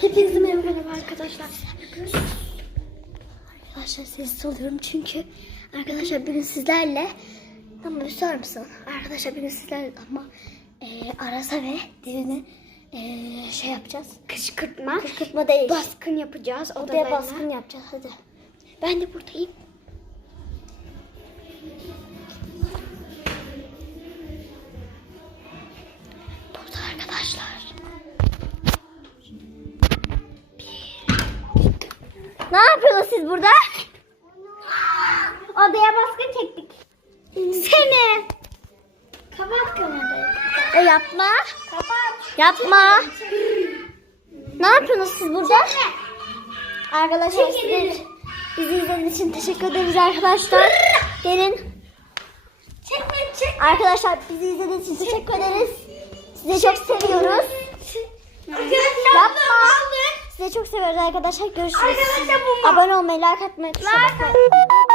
Hepinize merhaba arkadaşlar. Arkadaşlar sessiz oluyorum çünkü arkadaşlar bugün sizlerle ama sorar mısın? Arkadaşlar bugün sizlerle ama e, arasa ve dilini e, şey yapacağız. Kışkırtma. Kışkırtma değil. Baskın yapacağız Odaya odalarına. baskın yapacağız hadi. Ben de buradayım. Burada arkadaşlar. Ne yapıyorsunuz siz burada? Odaya baskın çektik. Seni. Kapat kamerayı. E yapma. Kapat. Yapma. Ne yapıyorsunuz siz burada? Arkadaşlar size, bizi izlediğiniz için teşekkür ederiz arkadaşlar. Gelin. Arkadaşlar bizi izlediğiniz için teşekkür ederiz. Sizi çok seviyoruz. Arkadaşlar Yapma. Sizi çok seviyoruz arkadaşlar. Görüşürüz. Arkadaşlar bu mu? Abone olmayı, like atmayı, Like.